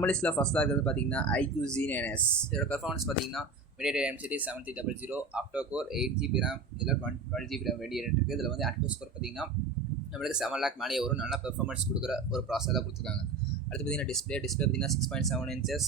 நம்ம லிஸ்ட்டில் ஃபஸ்ட்டாக இருக்கிறது பார்த்தீங்கன்னா IQ Z9s. இதோட பெர்ஃபார்மன்ஸ் பார்த்தீங்கன்னா MediaTek MCT 7300 ஆக்டோ core 8GB RAM இதில் 12GB RAM வேண்டியன்ட் இருக்குது. இதில் வந்து ஆக்டிவ் ஸ்கோர் பார்த்தீங்கன்னா நம்மளுக்கு 7 lakh மேலே ஒரு நல்ல பெர்ஃபார்மன்ஸ் கொடுக்குற ஒரு ப்ராசஸர் தான் கொடுத்துருக்காங்க. அடுத்து பார்த்தீங்கன்னா டிஸ்பிளே பார்த்தீங்கன்னா 6.7 inches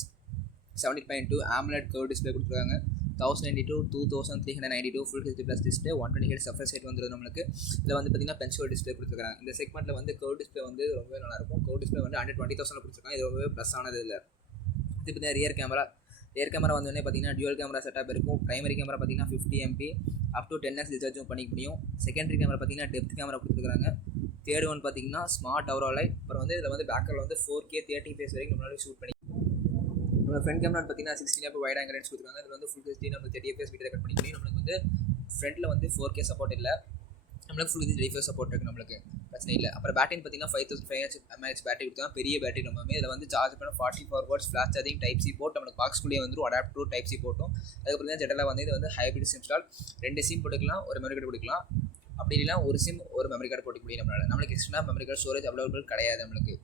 17.2 AMOLED curved டிஸ்பிளே கொடுத்துருக்காங்க. 1092 2392 full HD plus display 120Hz refresh rate வந்துடும் நம்மளுக்கு. இதில் வந்து பார்த்தீங்கன்னா பென்சில் டிஸ்பிளே கொடுத்துருக்காங்க. இந்த செக்மெண்ட்டில் வந்து கர்வ் டிஸ்பிளே வந்து ரொம்பவே நல்லாயிருக்கும். கர்வ் டிஸ்பிளே வந்து 120,000 கொடுத்துருக்காங்க. இது ரொம்பவே ப்ளஸ் ஆனது இல்லை. இது பார்த்தீங்கன்னா ரியர் கேமரா வந்தோடனே பார்த்தீங்கன்னா டியூவல் கேமரா செட்டப் இருக்கும். பிரைமரி கேமரா பார்த்தீங்கன்னா 50 MP அப் டு 10x டிஸ்சார்ஜும் பண்ணிக்க முடியும். செகண்டரி கேமரா பார்த்தீங்கன்னா டெப்த் கேமரா கொடுத்துருக்காங்க. தேர்ட் ஒன் பார்த்தீங்கன்னா ஸ்மார்ட் ஓவரால் லைட். அப்புறம் வந்து இதில் வந்து பேக்கில் வந்து 4K 30 fps வரைக்கும் நம்மளால ஷூட் பண்ணி. நம்ம ஃப்ரண்ட் கேமரா பார்த்தீங்கன்னா 16 MP வைட் ஆங்கிள் லென்ஸ் கொடுத்துருக்காங்க. இதில் வந்து ஃபுல் ஹெச்டி நம்மளுக்கு 30 fps வீடியோ ரெக்கார்ட் பண்ணிக்க முடியும். நம்மளுக்கு வந்து ஃப்ரண்ட்டில் வந்து 4K சப்போர்ட் இல்லை, நம்மளுக்கு ஃபுல் ஹெச்டி ஃபேஸ் சப்போர்ட் இருக்குது, நம்மளுக்கு பிரச்சனை இல்லை. அப்புறம் பேட்டரின்னு பார்த்தீங்கன்னா 5500 mAh பேட்டரி கொடுத்தாங்க. பெரிய பேட்டரி நம்மளுமே இதில் வந்து சார்ஜ் பண்ண 44 watts flash charging type C port நம்மளுக்கு பாக்ஸ்குள்ளேயே வந்துடும். அடாப்ட் டு டைப் சி போர்ட்டும். அதுக்கப்புறம் தான் ஜெனரலாக வந்து இது வந்து ஹைப்ரிட் சிம் ஸ்டால் 2 சிம் போட்டுக்கலாம், ஒரு மெமரி கார்டு கொடுக்கலாம். அப்படி இல்லைனா ஒரு சிம் ஒரு மெமரி கார்டு போட்டுக்க முடியும். நம்மளுக்கு extra memory card storage available கிடையாது. நம்மளுக்கு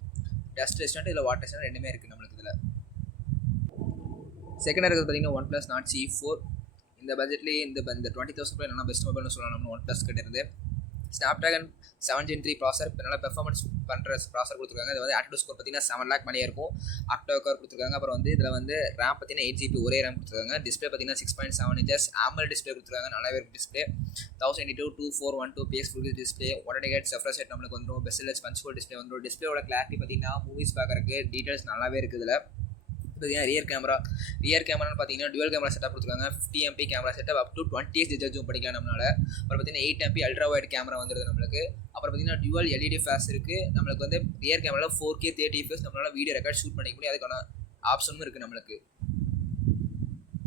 டஸ்ட் ரெஸ்டாரண்ட் இதில் வாட்டர் ரெஸ்டாரண்ட் ரெண்டுமே இருக்குது நம்மளுக்கு. இதில் செகண்டாக இருக்கிறது பார்த்தீங்கன்னா OnePlus Nord CE4. இந்த பட்ஜெட்லேயே இந்த 20,000 நல்லா பெஸ்ட் மொபைல்னு சொல்லலாம். நம்ம OnePlus கிட்ட இருந்து Snapdragon 7 Gen 3 ப்ராசர் நல்லா பெர்ஃபார்மன்ஸ் பண்ணுற ப்ராசர் கொடுத்துருக்காங்க. இது வந்து ஆக்டிவ் ஸ்கோர் பார்த்தீங்கன்னா 7 lakh மேலே இருக்கும். ஆக்டோ கோர் கொடுத்துருக்காங்க. அப்புறம் வந்து இதில் வந்து RAM பார்த்தீங்கன்னா 8GB ஒரே RAM கொடுத்துருக்காங்க. டிஸ்பிளே பார்த்தீங்கன்னா 6.7 inches AMOLED டிஸ்பிளே கொடுத்துருக்காங்க. நல்லாவே இருக்கும் display. 1082 2412 px full display 120Hz refresh rate நம்மளுக்கு வந்துடும். பெஸ்ட் பஞ்ச் ஹோல் டிஸ்பிளே வந்துடும். டிஸ்பிளேயோட கிளாரிட்டி பார்த்தீங்கன்னா மூவிஸ் பார்க்குறதுக்கு டீட்டெயில்ஸ் நல்லாவே இருக்குது. இதில் பார்த்தீங்கன்னா ரியர் கேமரான்னு பார்த்தீங்கன்னா டுவல் கேமரா செட்டப் கொடுத்துருக்காங்க. 50 MP camera setup up to 20x digital zoom பண்ணிக்கலாம் நம்மளால. அப்புறம் பார்த்தீங்கன்னா 8 MP அல்ட்ரா வைட் கேமரா வந்துடுது நம்மளுக்கு. அப்புறம் பார்த்தீங்கன்னா டுவல் LED ஃபிளாஷ் இருக்குது. நம்மளுக்கு வந்து ரியர் கேமராவில் 4K 30 fps நம்மளால வீடியோ ரெக்கார்ட் ஷூட் பண்ணிக்க முடியும். அதுக்கான ஆப்ஷனும் இருக்குது நம்மளுக்கு.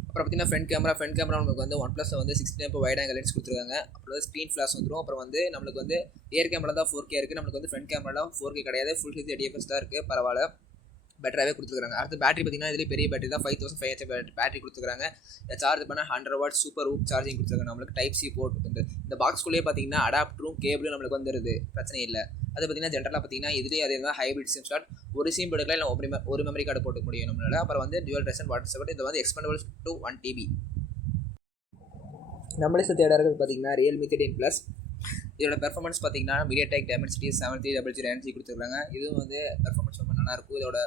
அப்புறம் பார்த்தீங்கன்னா ஃப்ரண்ட் கேமரா நமக்கு வந்து OnePlusல வந்து 16 MP வைட் ஆங்கிள் லென்ஸ் கொடுத்துருக்காங்க. அப்புறம் வந்து ஸ்க்ரீன் ஃபிளாஷ் வந்துடும். அப்புறம் வந்து நம்மளுக்கு வந்து ரியர் கேமரா தான் 4K இருக்குது. நம்மளுக்கு வந்து ஃப்ரண்ட் கேமராவில் 4K கிடையாது, ஃபுல் ஹெச்டி 30 fps தான் இருக்குது. பரவாயில்ல, பெட்டராகவே கொடுத்துருக்காங்க. அடுத்து பேட்டரி பார்த்தீங்கன்னா இதிலே பெரிய பேட்டரி தான் 5500 பேட்டரி கொடுத்துருக்காங்க. இதை சார்ஜ் பண்ணால் 100 watts சூப்பர் ஊப் சார்ஜிங் கொடுத்துருக்காங்க. நம்மளுக்கு டைப் சி போர்ட் இந்த பாக்ஸ்குள்ளேயே பார்த்தீங்கன்னா அடாப்டரும் கேபிளும் நம்மளுக்கு வந்துடுது, பிரச்சனை இல்லை. அது பார்த்தீங்கன்னா ஜென்ரலாக பார்த்தீங்கன்னா இதுலேயே அதே தான் ஹைப்ரிட் சிம் ஸ்லாட். ஒரு சிம் போட்டுக்கலாம், இல்லை ஒரு மெமரி கார்டு போட்டுக்க முடியும் நம்மளால. அப்புறம் வந்து டியூவல் ரெசன் வாட்டர் சப்போர்ட். இது வந்து எக்ஸ்பெண்டபிள் டு 1 TB. நம்மளே தேட இருக்கிறது பார்த்தீங்கன்னா Realme 13 Plus. இதோட பெர்ஃபார்மன்ஸ் பார்த்தீங்கன்னா MediaTek Dimensity 7300 எனர்ஜி கொடுத்துருக்காங்க. இதுவும் வந்து பெர்ஃபார்மன்ஸ் ரொம்ப நல்லாயிருக்கும். இதோட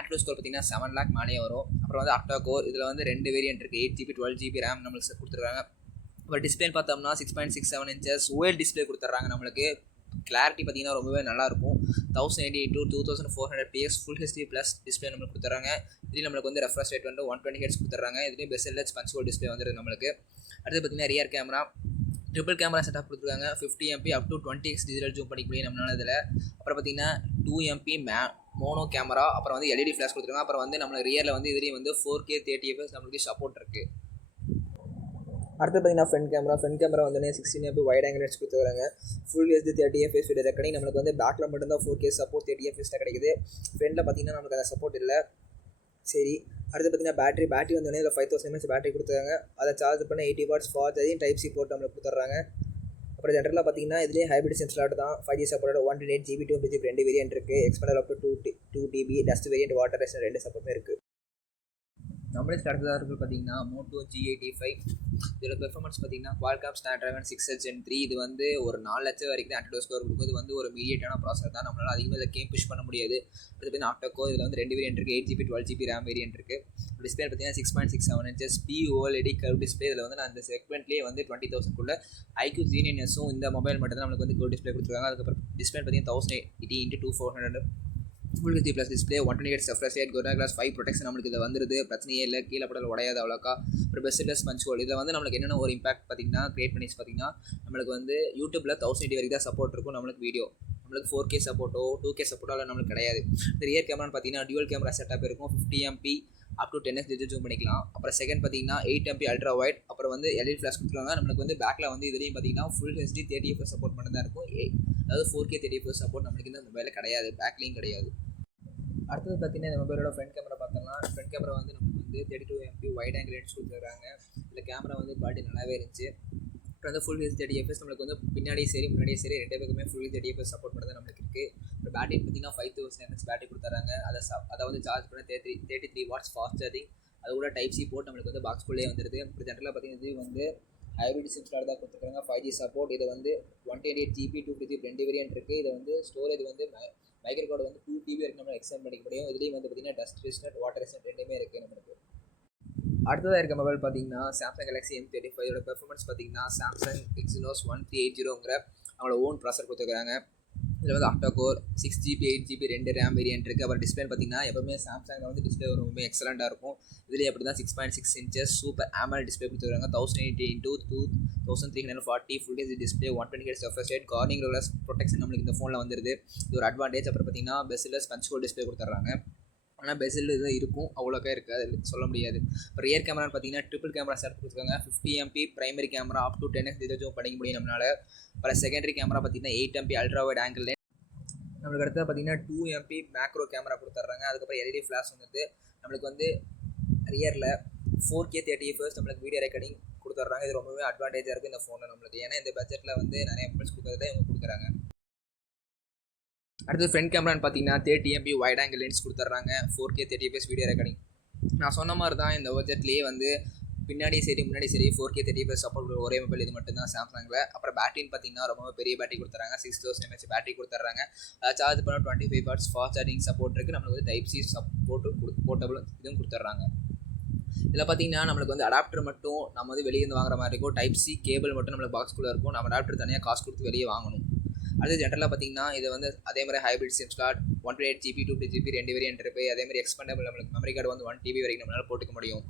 ஆக்டிவ் ஸ்கோர் பார்த்தீங்கன்னா 7 lakh மேலே வரும். அப்புறம் வந்து ஆக்டோ கோர் இதில் வந்து 2 வேரியன்ட் இருக்குது. 8GB 12GB RAM நம்மளுக்கு கொடுத்துருக்காங்க. அப்புறம் டிஸ்பிளே பார்த்தோம்னா 6.67 inches OLED டிஸ்பிளே கொடுத்துட்றாங்க. நம்மளுக்கு கிளாரிட்டி பார்த்தீங்கன்னா ரொம்பவே நல்லாயிருக்கும். 1080 to 2400 px full HD plus display நம்மளுக்கு கொடுத்துட்றாங்க. இதுலேயும் நம்மளுக்கு வந்து ரெஃப்ரெஷ் ரேட் வந்து 120Hz கொடுத்துட்றாங்க. இதுலேயும் பெஸ்ட் பஞ்ச் ஹோல் டிஸ்பிளே வந்துடுது நம்மளுக்கு. அடுத்து பார்த்தீங்கன்னா rear camera triple camera setup கொடுத்துருக்காங்க. 50 MP up to 20x digital zoom பண்ணிக்க முடியும் நம்மளால இதில். அப்புறம் பார்த்தீங்கன்னா 2 MP மோனோ கேமரா. அப்புறம் வந்து LED ஃப்ளாஷ் கொடுத்துருக்காங்க. அப்புறம் வந்து நம்ம ரியரில் வந்து இதுலேயும் வந்து 4K 30 fps நம்மளுக்கு சப்போர்ட் இருக்குது. அடுத்து பார்த்தீங்கன்னா ஃப்ரண்ட் கேமரா வந்து 16 MP வைட் ஆங்கிள் லென்ஸ் கொடுத்துருக்காங்க. Full HD 30 fps video recording. நம்மளுக்கு வந்து பேக்கில் மட்டும்தான் 4K சப்போர்ட் 30 fps தான் கிடைக்குது. ஃப்ரண்டில் பார்த்தீங்கன்னா நம்மளுக்கு அந்த சப்போர்ட் இல்லை. சரி, அடுத்து பார்த்தீங்கன்னா பேட்டரி வந்தோடனே இதில் 5000 mAh பேட்டரி கொடுத்துருக்காங்க. அதை சார்ஜ் பண்ண 80 watts fast charging type C port நம்மளுக்கு கொடுத்துட்றாங்க. அப்புறம் ஜென்ரலாக பார்த்தீங்கன்னா இதுலேயே ஹைப்ரிட் சிம் ஸ்லாட் தான். 5G support 128GB 2GB 2 variant இருக்குது. Expandable up to 2 TB dust variant water resistant 2 சப்போர்ட்டுமே இருக்குது. நம்மளே அடுத்ததாக இருக்குது பார்த்தீங்கன்னா Moto G85. இதோட பெர்ஃபார்மன்ஸ் பார்த்தீங்கன்னா Qualcomm Snapdragon 6H Gen 3. இது வந்து ஒரு 4 லட்சம் வரைக்கும் தான் ஆக்டிவ் ஸ்கோர் கொடுக்கும். இது வந்து ஒரு மீடியட்டான ப்ராசர் தான். நம்மளால் அதிகமாக இதை கேம் புஷ் பண்ண முடியாது. அது பார்த்தீங்கன்னா ஆக்டோ கோர் இதில் வந்து 2 வேரியன்ட் இருக்குது. 8GB 12GB RAM வேரியன்ட் இருக்குது. டிஸ்பிளே பார்த்தீங்கன்னா 6.67 inches OLED கர்வ் டிஸ்பிளே. இதில் வந்து நான் இந்த செக்மெண்ட்லேயே வந்து 20,000 IQ Z9sம் இந்த மொபைல் மட்டும் தான் நம்மளுக்கு வந்து கர்வ் டிஸ்பிளே கொடுத்துருக்காங்க. அதுக்கப்புறம் டிஸ்பிளே பார்த்தீங்கன்னா 1080 x 2400 full HD plus display 120Hz refresh rate Gorilla Glass 5 protection நம்மளுக்கு இதில் வந்துருது, பிரச்சனையே இல்லை. கீழே படல் உடையாது அவ்வளோக்கா. அப்புறம் பெஸ்ட் பஞ்ச் ஹோல். இதில் வந்து நம்மளுக்கு என்னென்ன ஒரு இம்பாக்ட் பார்த்தீங்கன்னா கிரியேட் பண்ணி பார்த்தீங்கன்னா நம்மளுக்கு வந்து யூடியூப்பில் 1080 வரைக்கும் தான் சப்போர்ட் இருக்கும் நம்மளுக்கு வீடியோ. நம்மளுக்கு 4K சப்போர்ட்டோ 2K சப்போர்ட்டோ இல்லை நம்மளுக்கு கிடையாது. இந்த ரியர் கேமரான்னு பார்த்தீங்கன்னா டியூவல் கேமரா செட்டப் இருக்கும். 50 MP up to 10x digital zoom பண்ணிக்கலாம். அப்புறம் செகண்ட் பார்த்தீங்கன்னா 8 MP அல்ட்ரா வைட். அப்புறம் வந்து LED ஃப்ளாஷ் கொடுத்துருக்காங்க. நம்மளுக்கு வந்து பேக்கில் வந்து இதுலேயும் பார்த்தீங்கன்னா ஃபுல் ஹெச்டி 30 fps சப்போர்ட் பண்ண தான் இருக்கும். அதாவது 4K 30 fps சப்போர்ட் நம்மளுக்கு இந்த மொபைலில் கிடையாது, பேக்லேயும் கிடையாது. அடுத்தது பார்த்தீங்கன்னா இந்த மொபைலோட ஃப்ரண்ட் கேமரா பார்த்தோம்னா ஃப்ரண்ட் கேமரா வந்து நமக்கு வந்து 32 MP வைட் ஆங்கிள் லென்ஸ் கொடுத்துருக்காங்க. இதில் கேமரா வந்து குவாலிட்டி நல்லாவே இருந்துச்சு. அப்புறம் வந்து ஃபுல் ஹெச்டி 30 fps நம்மளுக்கு வந்து பின்னாடியும் சரி முன்னாடியும் சரி 2 பக்கமே ஃபுல் ஹெச்டி 30 fps சப்போர்ட் பண்ணது நம்மளுக்கு இருக்குது. இப்போ பேட்டரி பார்த்தீங்கன்னா 5000 mAh பேட்டரி கொடுத்துறாங்க. அதை வந்து சார்ஜ் பண்ண 33 வாட்ஸ் ஃபாஸ்ட் சார்ஜிங். அது கூட டைப் சி போர்ட் நம்மளுக்கு வந்து பாக்ஸ்குள்ளேயே வந்துடுது. இப்போ ஜென்ரலாக பார்த்தீங்கன்னா இது வந்து ஹைப்ரிட் சிம் கார்டு தான் கொடுத்துருக்காங்க. 5G support. இது வந்து 128GB 256 2 வேரியன்ட் இருக்குது. இது வந்து ஸ்டோரேஜ் வந்து மைக்ரோ கார்டு வந்து 2 TB வரைக்கும் நம்ம எக்ஸ்டெண்ட் பண்ணிக்க முடியும். இதுலேயும் வந்து பார்த்தீங்கன்னா டஸ்ட் ரெசிஸ்டன்ட், வாட்டர் ரெசிஸ்டன்ட் ரெண்டுமே இருக்குது நம்மளுக்கு. அடுத்ததாக இருக்க மொபைல் பார்த்தீங்கன்னா சாம்சங் கேலக்ஸி M35. இதோட பெர்ஃபார்மன்ஸ் பார்த்தீங்கன்னா சாம்சங் Exynos 1380ங்கிற அவங்களோட ஓன் ப்ராசர் கொடுத்துருக்காங்க. இதில் வந்து octa-core 6GB 8GB 2 RAM variant இருக்குது. அப்புறம் டிஸ்பிளே பார்த்தீங்கன்னா எப்பவுமே சாம்சங்கில் வந்து டிஸ்பிளே ரொம்பவே எக்ஸலண்ட்டாக இருக்கும். இதுலேயே அப்படி தான் 6.6 inches சூப்பர் AMOLED டிஸ்பிளே கொடுத்துருக்காங்க. 1080x2340 full H display, 120Hz refresh rate, Corning rollers protection நம்மளுக்கு இந்த ஃபோனில் வந்துருது. இது ஒரு அட்வான்டேஜ். அப்புறம் பார்த்தீங்கன்னா பெசிலஸ் பஞ்ச் ஹோல் டிஸ்பிளே கொடுத்துட்றாங்க. ஆனால் பெசில் இது இருக்கும், அவ்வளோக்கா இருக்காது, சொல்ல முடியாது. இப்போ ரியர் கேமரான்னு பார்த்தீங்கன்னா ட்ரிபிள் கேமரா செட் கொடுத்துருக்காங்க. 50MP primary camera up to 10x இதை ஜூம் பண்ணிக்க முடியும் நம்மளால். அப்புறம் செகண்டரி கேமரா பார்த்தீங்கன்னா 8MP ultra wide angle lens. நம்மளுக்கு அடுத்து பார்த்தீங்கன்னா 2MP மேக்ரோ கேமரா கொடுத்துட்றாங்க. அதுக்கப்புறம் LED ஃப்ளாஷ் வந்துட்டு நம்மளுக்கு வந்து ரியரில் 4K 30fps நம்மளுக்கு வீடியோ ரெக்கார்டிங் கொடுத்துட்றாங்க. இது ரொம்பவே அட்வான்டேஜாக இருக்குது இந்த ஃபோனில் நம்மளுக்கு. ஏன்னா இந்த பட்ஜெட்டில் வந்து நிறைய மொபைல்ஸ் கொடுக்குறத இவங்க கொடுக்குறாங்க. அடுத்து ஃப்ரண்ட் கேமரான்னு பார்த்தீங்கன்னா 30MP வைட் ஆங்கிள் லென்ஸ் கொடுத்துட்றாங்க. 4K 30fps video recording. நான் சொன்ன மாதிரி தான் இந்த பட்ஜெட்லேயே வந்து பின்னாடி சரி முன்னாடி சரி 4K 30fps சப்போர்ட் ஒரே மொபைல் இது மட்டும் தான் சாம்சங்கில். அப்புறம் பேட்டரின்னு பார்த்தீங்கன்னா ரொம்ப பெரிய பேட்டரி கொடுத்துறாங்க. 6000 mAh பேட்டரி கொடுத்துட்றாங்க. சார்ஜ் பண்ண 25 வாட்ஸ் ஃபாஸ்ட் சார்ஜிங் சப்போர்ட் இருக்குது. நம்மளுக்கு வந்து டைப் சி சப்போர்ட்டு போர்ட்டபிள் இதுவும் கொடுத்துட்றாங்க. இதில் பார்த்தீங்கன்னா நம்மளுக்கு வந்து அடாப்டர் மட்டும் நம்ம வந்து வெளியே இருந்து வாங்குற மாதிரி இருக்கும். டைப் சி கேபிள் மட்டும் நம்மளுக்கு பாக்ஸ்குள்ளே இருக்கும். நம்ம அடாப்டர் தனியாக காசு கொடுத்து வெளியே வாங்கணும். அடுத்து ஜென்ரலாக பார்த்தீங்கன்னா இது வந்து அதே மாதிரி hybrid sim card 128GB 256GB 2 variant இருக்குது. அதே மாதிரி எக்ஸ்பெண்டபிள் நம்மளுக்கு மெமரி கார்டு வந்து 1 TB வரைக்கும் நம்மளால் போட்டுக்க முடியும்.